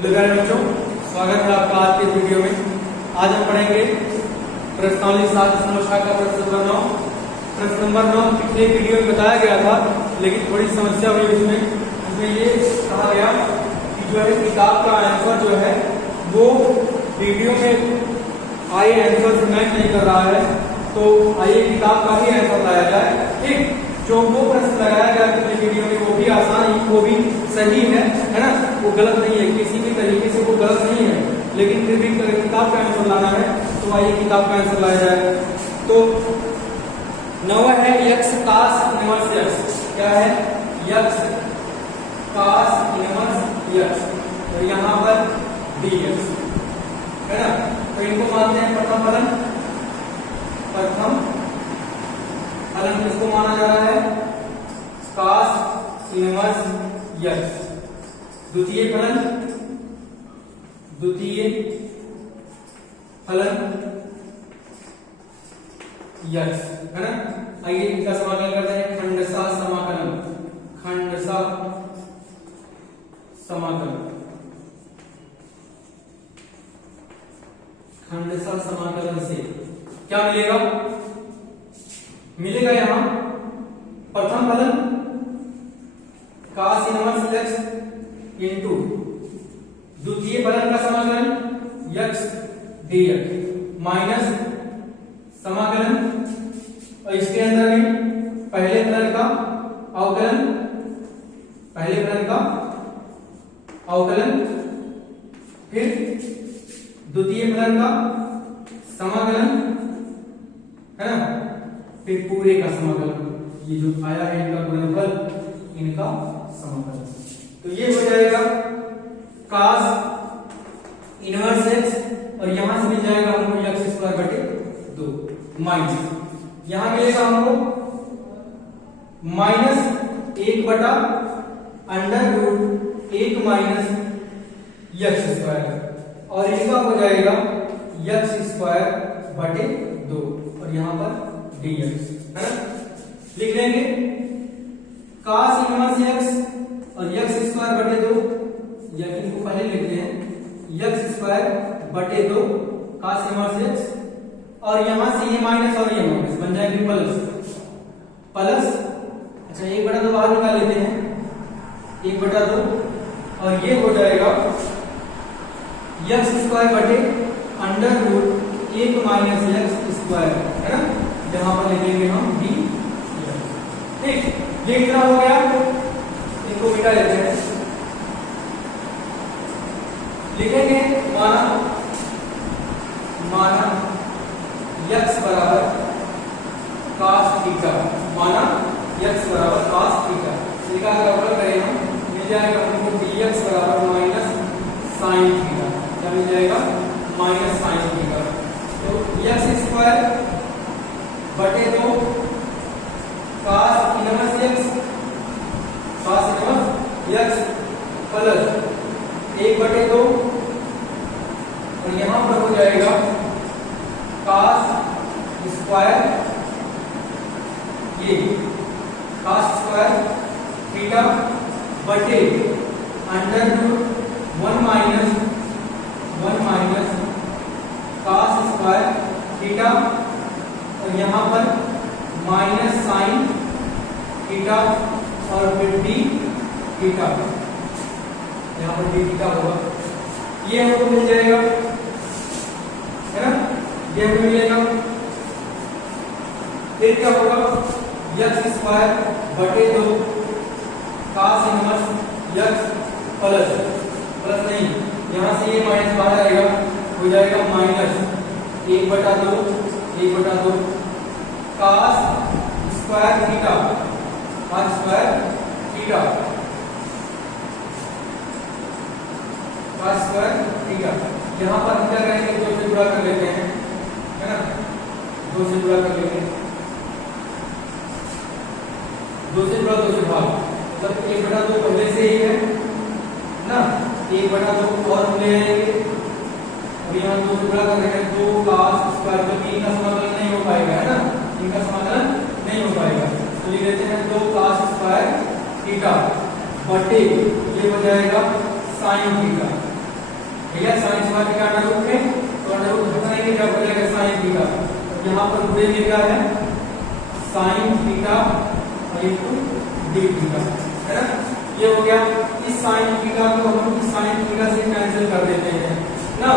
Hello प्यारे बच्चों, स्वागत है आपका आज के वीडियो में। आज हम पढ़ेंगे प्रश्नावली 7.6 का प्रश्न नंबर 9। प्रश्न नंबर 9 पिछले वीडियो में बताया गया था, लेकिन थोड़ी समस्या हुई इसमें ये कहा गया कि जो है किताब का आंसर जो है वो वीडियो में आए आंसर से मैच नहीं कर रहा है, तो आइए किताब का ही आंसर लाया जाए। ठीक, जो वो प्रश्न लगाया गया पिछले वीडियो में वो भी आसान, वो भी सही है ना, वो गलत नहीं है, किसी भी तरीके से वो गलत नहीं है, लेकिन फिर भी किताब का आंसर लाना है, तो आइए किताब का आंसर लाया जाए। तो 9 है यक्स कास इनवर्स यक्स। क्या है? यक्स कास इनवर्स यक्स, और यहाँ पर dx है ना। तो इनको मानते हैं प्रथम फलन। प्रथम फलन किसको माना जा रहा है? कास इनवर्स यक्स। द्वितीय फलन यक्स है ना। आइए इसका समाकलन करते हैं। खंडसा समाकलन, खंडसा समाकलन, खंडसा समाकलन से क्या मिलेगा? मिलेगा यहां प्रथम फलन कास इनवर्स यक्स इंटू द्वितीय फलन का समाकलन यक्स dx माइनस समाकलन, और इसके अंदर में पहले फलन का अवकलन, पहले फलन का अवकलन, फिर द्वितीय फलन का समाकलन है ना, फिर पूरे का समाकलन। ये जो आया है इनका गुणनफल, इनका समाकलन। तो ये हो जाएगा कास इनवर्स एक्स, और यहां से मिल जाएगा हमको एक्स स्क्वायर बटे 2 माइनस, यहां मिलेगा हमको माइनस 1 बटा under root 1 minus x square, और इनका हो जाएगा एक्स स्क्वायर बटे 2, और यहां पर dx है ना। लिख लेंगे कास इनवर्स एक्स और एक्स स्क्वायर बटे 2, या इनको पहले लिखते हैं एक्स स्क्वायर बटे 2 कास इनवर्स एक्स, और यहां से ये माइनस और ये माइनस बन जाएंगे प्लस प्लस। अच्छा, 1 बटा 2 बाहर निकाल लेते हैं, 1 बटा 2, और ये हो जाएगा एक्स स्क्वायर बटे under root 1 minus x square है ना। यहां पर लिखेंगे हम d। ठीक, ये कितना हो गया? इनको मिटा लेते हैं। लिखेंगे माना x बराबर cos थीटा, माना x बराबर cos थीटा। इसका अगर करें हम, मिल जाएगा हमको dx बराबर माइनस साइन थीटा। क्या मिल जाएगा? Minus sine theta. तो x स्क्वायर बटे 2 कास इनवर्स x, कास इनवर्स x प्लस 1 बटे 2, और यहां पर हो जाएगा कास स्क्वायर, ये कास स्क्वायर थीटा बटे under root 1 minus cos square theta, और यहां पर माइनस साइन थीटा, और फिर डी थीटा, यहां पर डी थीटा होगा। ये हमको मिल जाएगा है ना, ये हमको मिलेगा। फिर क्या होगा? एक्स स्क्वायर बटे 2 कास इनवर्स एक्स प्लस नहीं, यहां से ये माइनस बाहर आएगा, हो जाएगा माइनस 1 बटा 2 cos square theta, cos square theta, cos square theta. यहां पर हम क्या करेंगे? 2 से गुणा कर लेते हैं है ना, 2 से गुणा कर लेंगे, 2 से गुणा 2 से भाग, मतलब 1 बटा 2 पहले से ही है ना, 1 बटा 2 और हम ले आएंगे, और यहाँ 2 से गुणा कर रहे हैं 2 कास स्क्वायर, क्योंकि इनका समाकलन नहीं हो पाएगा है ना, इनका समाकलन नहीं हो पाएगा, तो लिख देते हैं 2 कास स्क्वायर थीटा बटे ये हो जाएगा साइन थीटा, भैया sine square theta under root है, तो अंडर रूट हटाएंगे क्या बचेगा साइन थीटा। यहाँ पर पूरे में क्या है sine theta into D theta है ना। ये हो गया। इस साइन थीटा को हम इस साइन थीटा से कैंसिल कर देते हैं ना।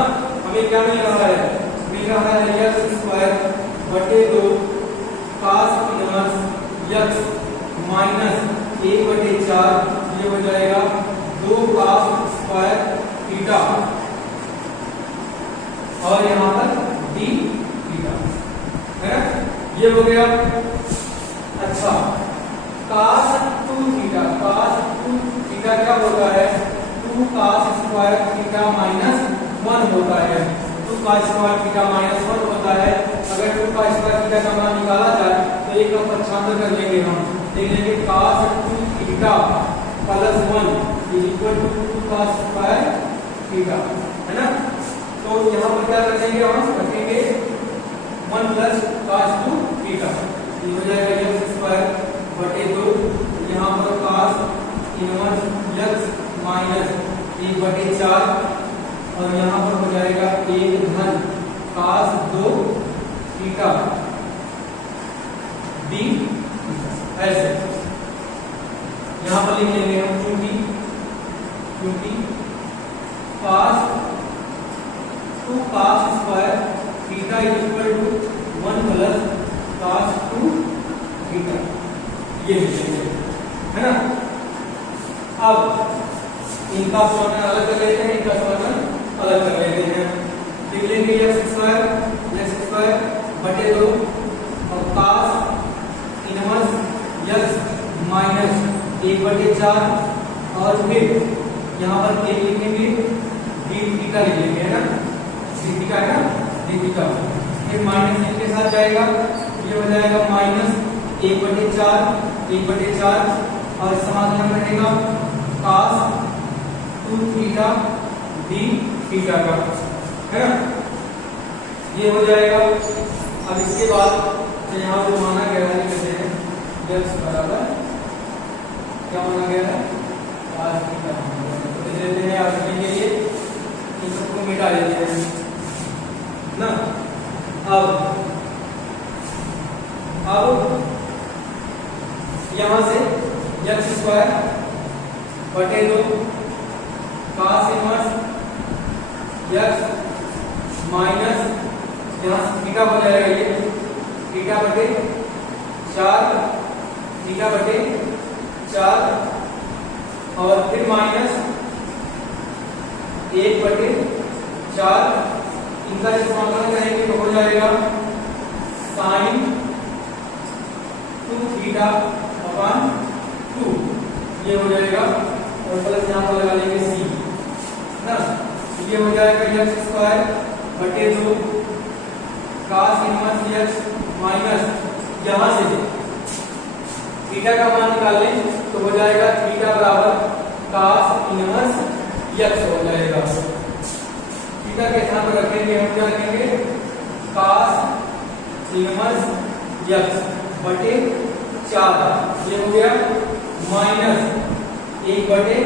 हमें क्या मिल रहा है, मिल रहा है x स्क्वायर बटे 2 cos इनवर्स x माइनस 1 बटे 4, ये हो जाएगा 2 cos स्क्वायर थीटा और यहाँ पर d थीटा है ना। ये हो गया। अच्छा cos 2 थीटा, cos 2 थीटा क्या होता है 2 cos स्क्वायर थीटा माइनस 1 होता है। 2 cos स्क्वायर थीटा माइनस 1 होता है। अगर 2 cos स्क्वायर थीटा का मान निकाला जाए तो एक का पक्षांतर कर लेंगे हम, देख लेंगे cos 2 theta plus 1 is equal to 2 cos square theta है ना। तो यहाँ पर क्या रखेंगे हम, रखेंगे 1 प्लस cos 2 थीटा, ये हो जाएगा x स्क्वायर बटे 2, यहाँ पर cos इनवर्स x माइनस 1 बटे 4 और यहाँ पर हो जाएगा 1 धन cos 2 थीटा d ऐसे। यहाँ पर लिख लेंगे हम क्योंकि cos 2 cos square theta equal to 1 plus cos 2 theta, ये लिखेंगे है ना। अब इनका समाधान अलग कर लेते हैं, इनका समाधान अलग कर लेते हैं। लिख लेंगे x स्क्वायर बटे 2 और cos इनवर्स x माइनस 1 बटे 4 और फिर यहाँ पर क्या लिखेंगे d थीटा लिखेंगे है ना, d थीटा है ना, d थीटा फिर माइनस इनके साथ जाएगा, ये हो जाएगा माइनस 1 बटे 4 और समाधान बनेगा cos 2 थीटा d थीटा का है ना, ये हो जाएगा। अब इसके बाद तो यहाँ जो माना गया है कहते हैं x बराबर क्या माना गया है cos थीटा, तो लेते हैं आगे के लिए इन सबको मिटा देते हैं ना। अब यहाँ से x स्क्वायर बटे 2 cos इनवर्स x माइनस यहाँ से थीटा हो जाएगा, ये थीटा बटे 4 और फिर माइनस 1 बटे 4, इनका जब समाकलन करेंगे तो हो जाएगा साइन 2 थीटा अपॉन 2, ये हो जाएगा और प्लस यहाँ पर लगा लेंगे c ना। ये हो जाएगा x स्क्वायर बटे 2 cos इनवर्स x माइनस यहाँ से थीटा का मान निकाल लें तो हो जाएगा थीटा बराबर cos इनवर्स x हो जाएगा। थीटा के स्थान पर रखेंगे हम, क्या रखेंगे cos इनवर्स x बटे 4, ये हो गया माइनस 1 बटे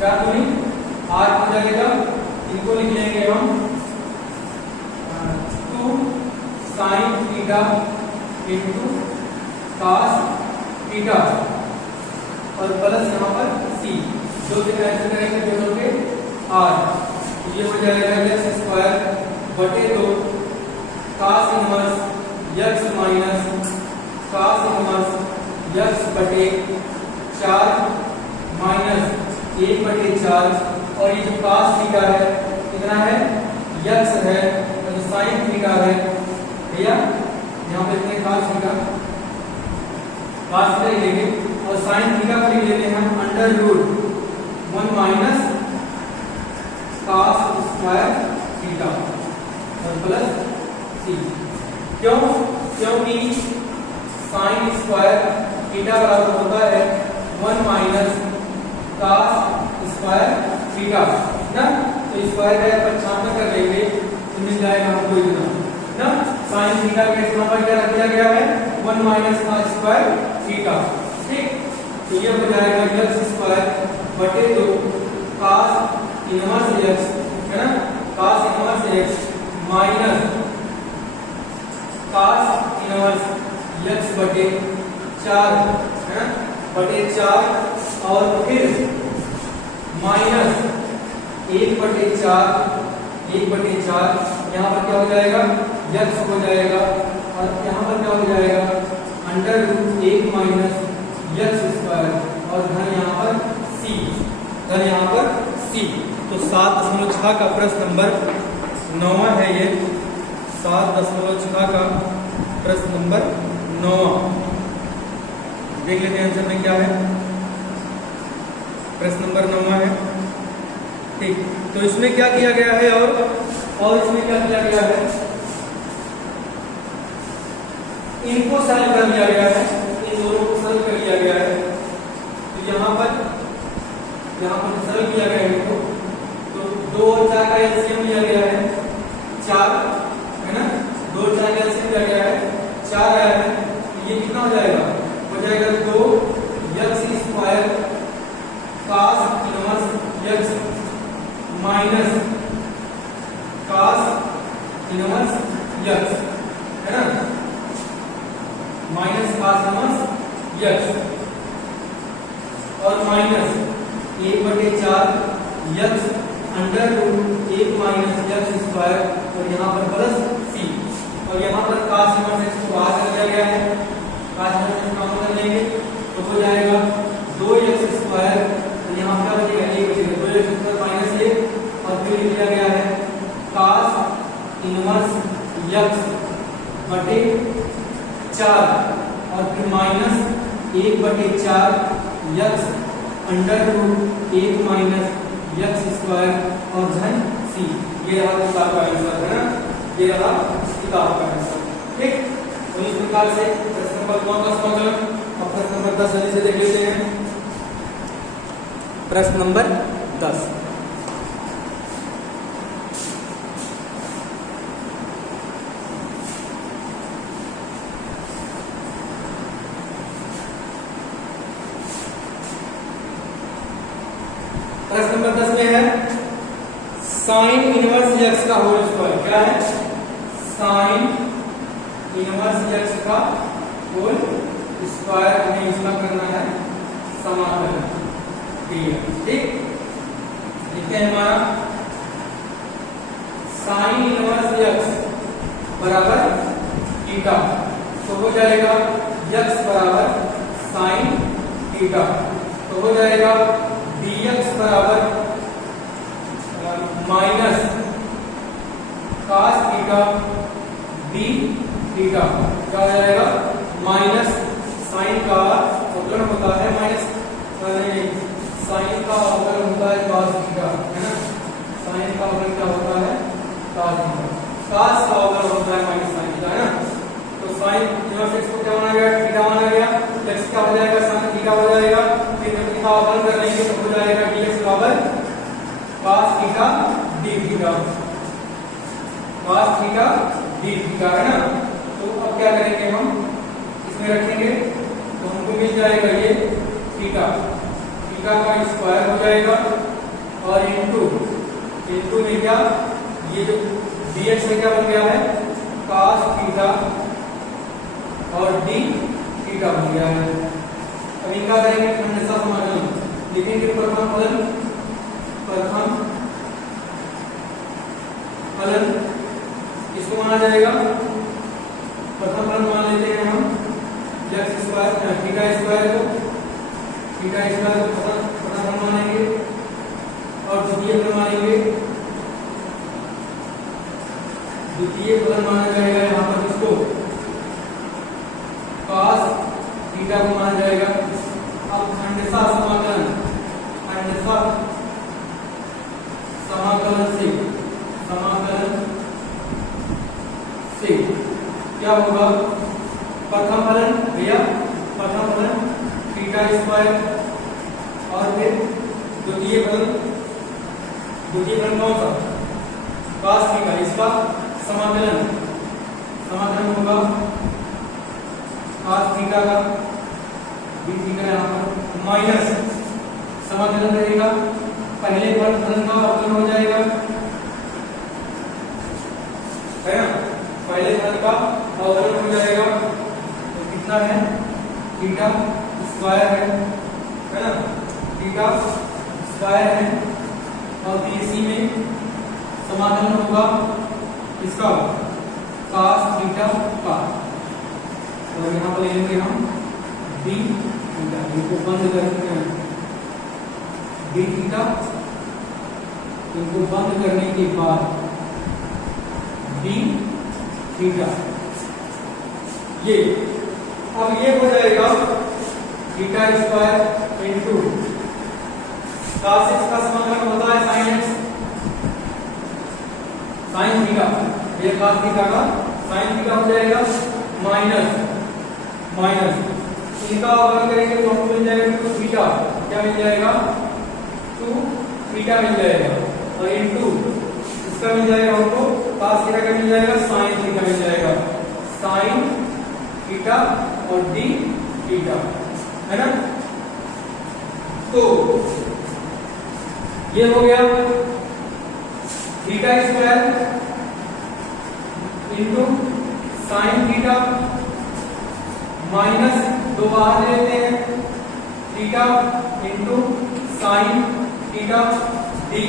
4 दूनी 8 हो जाएगा। इनको लिख लेंगे हम 2 sine theta into cos theta और प्लस यहाँ पर c, जो से कैंसिल करेंगे दोनों के r, ये हो जाएगा x स्क्वायर बटे 2 cos inverse x minus cos inverse x बटे 4 माइनस 1 बटे 4 और ये जो cos थीटा है कितना है x है और जो sin थीटा है भैया यहाँ पे लिखते हैं cos थीटा ही लेंगे और sin थीटा को लिख लेते हैं हम under root 1 minus cos square theta और प्लस c। क्योंकि sin स्क्वायर थीटा बराबर होता है 1 माइनस cos स्क्वायर थीटा ना, तो स्क्वायर का पक्षांतर कर लेंगे तो मिल जाएगा हमको इतना ना। sin थीटा के स्थान पर क्या रख दिया गया है 1 माइनस cos स्क्वायर थीटा, ठीक। तो ये हो जाएगा x स्क्वायर बटे 2 cos इनवर्स x है ना, cos inverse x minus cos inverse x बटे 4 है ना, बटे 4 और फिर माइनस 1/4 यहाँ पर क्या हो जाएगा, x हो जाएगा और यहाँ पर क्या हो जाएगा √1 माइनस x स्क्वायर और धन यहाँ पर c। तो 7.6 का प्रश्न नंबर 9 है ये, 7.6 का प्रश्न नंबर 9। देख लेते हैं आंसर में क्या है, प्रश्न नंबर 9 है। ठीक, तो इसमें क्या किया गया है और इसमें क्या किया गया है, इनको सॉल्व कर लिया गया है, इन दोनों को सॉल्व कर लिया गया है। तो यहाँ पर सॉल्व किया गया है इनको, तो 2 और 4 का एलसीएम लिया गया है 4 है ना, 2 और 4 का एलसीएम लिया गया है 4 आया है। तो ये कितना हो जाएगा, 2x square cos inverse x minus cos inverse x है ना, माइनस cos इनवर्स x और minus 1/4 x √1 minus x square और यहाँ पर प्लस c और यहाँ पर cos इनवर्स x को बाहर कर दिया गया है, cos इनवर्स x कॉमन कर लेंगे तो हो जाएगा 2x स्क्वायर और यहाँ क्या बचेगा 1 बचेगा, 2x स्क्वायर माइनस 1 और फिर लिख दिया गया है cos इनवर्स x बटे 4 और फिर minus 1/4 x √1 minus x square और धन c। ये रहा किताब का आंसर है ना, ये रहा किताब का आंसर। ठीक, तो इस प्रकार से प्रश्न नंबर 9 का समाधान और प्रश्न नंबर 10 जल्दी से देख लेते हैं। प्रश्न नंबर 10, प्रश्न नंबर 10 में है साइन इनवर्स x का होल स्क्वायर। क्या है, साइन इनवर्स x का होल स्क्वायर हमें इसका करना है समाकलन। ठीक, लिखते हैं हमारा साइन इनवर्स x बराबर थीटा, तो हो जाएगा x बराबर साइन थीटा, तो हो जाएगा dx बराबर minus cos theta d theta. क्या हो जाएगा, माइनस साइन का अवकलन होता है माइनस साइन का अवकलन होता है cos थीटा है ना, साइन का अवकलन क्या होता है cos थीटा, cos का अवकलन होता है माइनस साइन थीटा है ना। तो साइन इनवर्स x को क्या माना गया, थीटा माना गया, x क्या हो जाएगा साइन थीटा हो जाएगा, फिर जब थीटा अवकलन कर लेंगे तो हो जाएगा dx बराबर cos theta d theta, cos theta d theta है ना। तो अब क्या करेंगे, हम इसमें रखेंगे तो हमको मिल जाएगा ये थीटा का स्क्वायर हो जाएगा और इनटू में क्या, ये जो dx में क्या बन गया है cos थीटा और d थीटा बन गया है। अब इनका करेंगे खंडशः समाकलन, लिखेंगे प्रथम फलन इसको माना जाएगा, प्रथम फलन मान लेते हैं हम x स्क्वायर थीटा स्क्वायर को प्रथम फलन मानेंगे और द्वितीय फलन मानेंगे, द्वितीय फलन माना जाएगा यहाँ पर इसको cos थीटा को माना जाएगा। अब खंडशः समाकलन से क्या होगा, प्रथम फलन थीटा स्क्वायर और फिर द्वितीय फलन कौन सा cos थीटा, इसका समाकलन होगा cos थीटा का d थीटा यहाँ पर माइनस समाकलन रहेगा, पहले फलन का अवकलन हो जाएगा थीटा स्क्वायर है ना, थीटा स्क्वायर है, और इसी में समाकलन होगा इसका cos थीटा का, और यहाँ पर ले लेंगे हम d थीटा, इनको बंद करते हैं d थीटा, इनको बंद करने के बाद d थीटा, ये अब ये हो जाएगा theta square into cos x का समाकलन होता है sin x, sin थीटा, ये cos थीटा का sin थीटा हो जाएगा माइनस इनका अवकलन करेंगे तो हमको मिल जाएगा 2 थीटा, क्या मिल जाएगा 2 थीटा मिल जाएगा, और इंटू इसका मिल जाएगा हमको cos थीटा का मिल जाएगा sin थीटा मिल जाएगा, sin थीटा और d थीटा, है ना। तो ये हो गया theta square into sine theta minus 2 बाहर ले लेते हैं, theta into sine theta D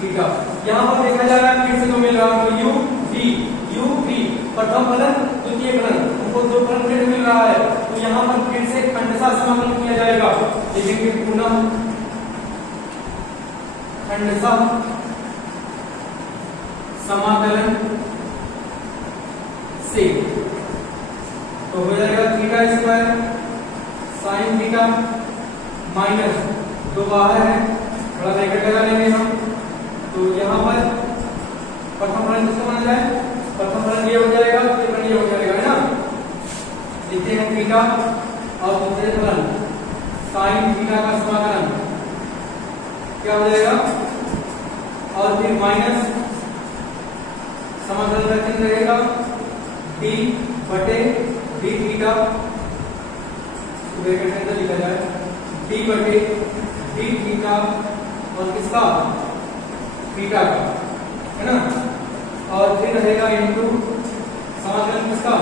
theta. यहाँ पर देखा जा रहा है फिर से जो मिल रहा है यू वी प्रथम फलन द्वितीय फलन, हमको दो फलन फिर मिल रहा है, तो यहाँ पर फिर से खंडशः समाकलन किया जाएगा, लिखेंगे पुनः खंडशः समाकलन से, तो हो जाएगा theta square sine theta minus 2 बाहर है, थोड़ा ब्रैकेट लगा लेंगे हम, तो यहाँ पर प्रथम फलन किसको माना जाए, प्रथम फलन ये हो जाएगा, द्वितीय फलन ये हो जाएगा, है ना। लिखते हैं थीटा और दूसरे फलन साइन थीटा का समाकलन क्या हो जाएगा, और फिर माइनस समाकलन का चिन्ह रहेगा d बटे d थीटा, ब्रैकेट के अंदर लिखा जाए d बटे d थीटा और किसका थीटा का, है ना, और फिर रहेगा इनटू समाकलन किसका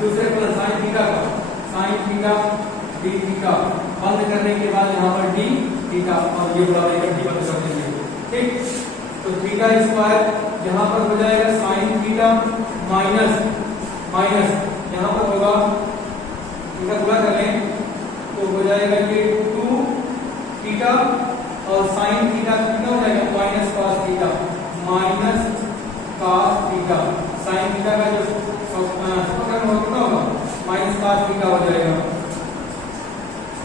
दूसरे फलन साइन थीटा का, साइन थीटा d थीटा, बंद करने के बाद यहाँ पर d थीटा और ये बड़ा ब्रैकेट बंद कर देंगे, ठीक। तो थीटा स्क्वायर यहाँ पर हो जाएगा साइन थीटा माइनस यहाँ पर होगा, इनका गुणा कर लें तो हो जाएगा ये 2 थीटा और साइन थीटा कितना हो जाएगा minus cos theta, sign theta का जो समाकलन होगा माइनस cos थीटा हो जाएगा,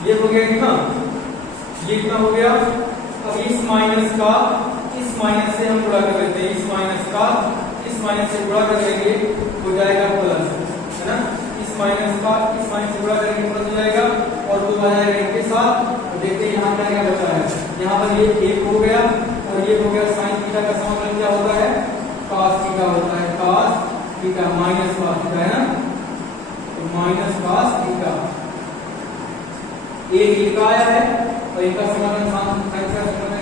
ये हो गया कितना, ये कितना हो गया। अब इस माइनस का इस माइनस से हम गुणा कर लेते हैं, इस माइनस का इस माइनस से गुणा कर लेंगे हो जाएगा प्लस, है ना, इस माइनस का इस माइनस से गुणा करेंगे प्लस हो जाएगा और 2 आ जाएगा इनके साथ, तो देखते हैं यहाँ क्या क्या बचा है, यहाँ पर ये 1 हो गया और ये हो गया साइन थीटा का समाकलन क्या होता है cos थीटा होता है, cos theta minus cos theta, है ना, तो माइनस cos थीटा, एक इनका आया है और इनका समाकलन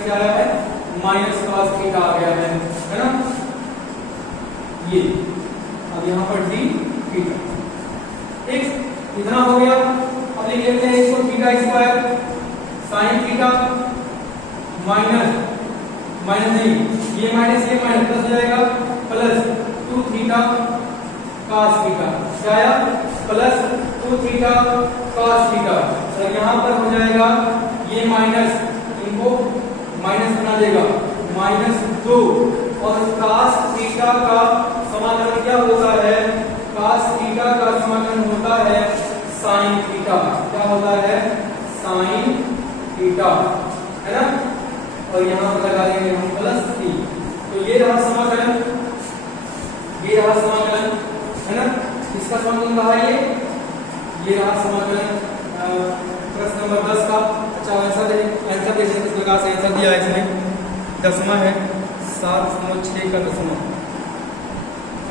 क्या आया है माइनस cos थीटा आ गया है ना, ये अब यहाँ पर d थीटा, ठीक, इतना हो गया। अब लिख लेते हैं इसको theta square sine theta minus नहीं, ये माइनस प्लस हो जाएगा प्लस 2 थीटा cos थीटा, क्या आया प्लस 2 थीटा cos थीटा, और यहाँ पर हो जाएगा ये माइनस, इनको माइनस बना देगा -2 और cos थीटा का समाकलन क्या होता है, cos थीटा का समाकलन होता है sin थीटा, क्या होता है sin थीटा, है ना, और यहाँ पर लगा देंगे हम प्लस 3, तो ये रहा समाकलन, है ना, इसका समाकलन रहा ये रहा समाकलन प्रश्न नंबर 10 का। अच्छा आंसर देखिए किस प्रकार से आंसर दिया है इसमें, दसवां है 7.6 का दसवां,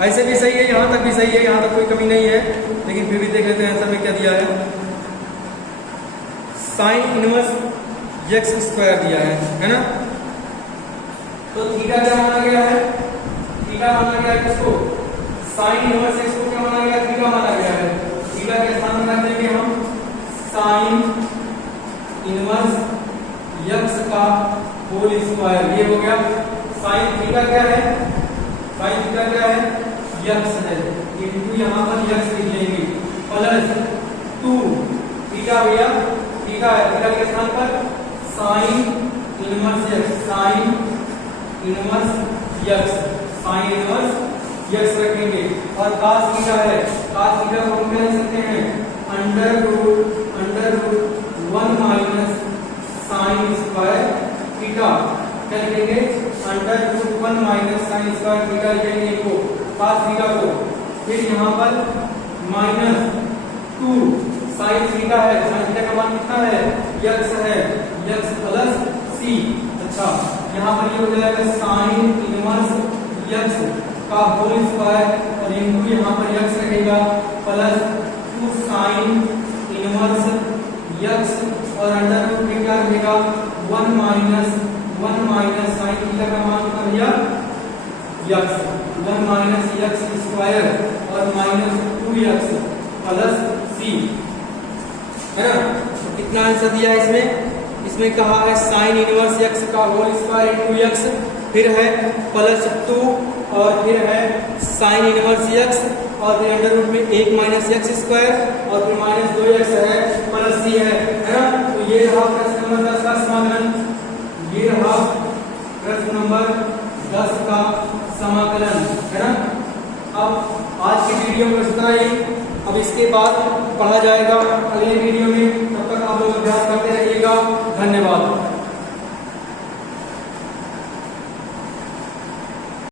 ऐसे भी सही है, यहाँ तक भी सही है, यहाँ तक कोई कमी नहीं है, लेकिन फिर भी देख लेते हैं आंसर में क्या दिया है, साइन इनवर्स एक्स स्क्वायर दिया है ना, तो थीटा क्या माना गया है, थीटा माना गया है किसको, साइन इनवर्स एक्स को क्या माना गया, थीटा माना गया है, थीटा के स्थान में रख देंगे हम साइन साइन इनवर्स यक्स का होल स्क्वायर। ये हो गया साइन थीटा क्या है, साइन थीटा क्या है, यक्स है, इनटू यहाँ पर यक्स लिख लेंगे प्लस 2 थीटा भैया थीटा है, थीटा के स्थान पर sine inverse x, sine inverse x, sine inverse x रखेंगे। और cos थीटा है, cos थीटा को हम क्या लिख सकते हैं, under root 1 minus sine square theta, क्या लिखेंगे, under root 1 minus sine square theta लिखेंगे को, cos थीटा को। फिर यहाँ पर माइनस 2 साइन थीटा है, साइन थीटा का मान कितना है, यक्स है, यक्स प्लस सी। अच्छा यहाँ पर ये हो जाएगा साइन इनवर्स यक्स का होल स्क्वायर और इनटू यहाँ पर यक्स रहेगा प्लस 2 साइन इनवर्स यक्स और अंडर रूट में क्या रहेगा 1 माइनस साइन थीटा का मान कितना भैया यक्स, 1 माइनस यक्स स्क्वायर और माइनस 2 यक्स प्लस सी, है ना। तो कितना आंसर दिया है इसमें, इसमें कहा है साइन इनवर्स यक्स का होल स्क्वायर इनटू यक्स, फिर है प्लस 2 और फिर है साइन इनवर्स यक्स और फिर अंडर रूट में 1 माइनस यक्स स्क्वायर और फिर माइनस 2 यक्स है प्लस सी है ना। तो ये रहा प्रश्न नंबर 10 का समाकलन, ये रहा प्रश्न नंबर 10 का समाकलन, है ना। अब आज की वीडियो में इतना ही, अब इसके बाद पढ़ा जाएगा अगले वीडियो में, तब तक आप लोग अभ्यास करते रहिएगा। धन्यवाद।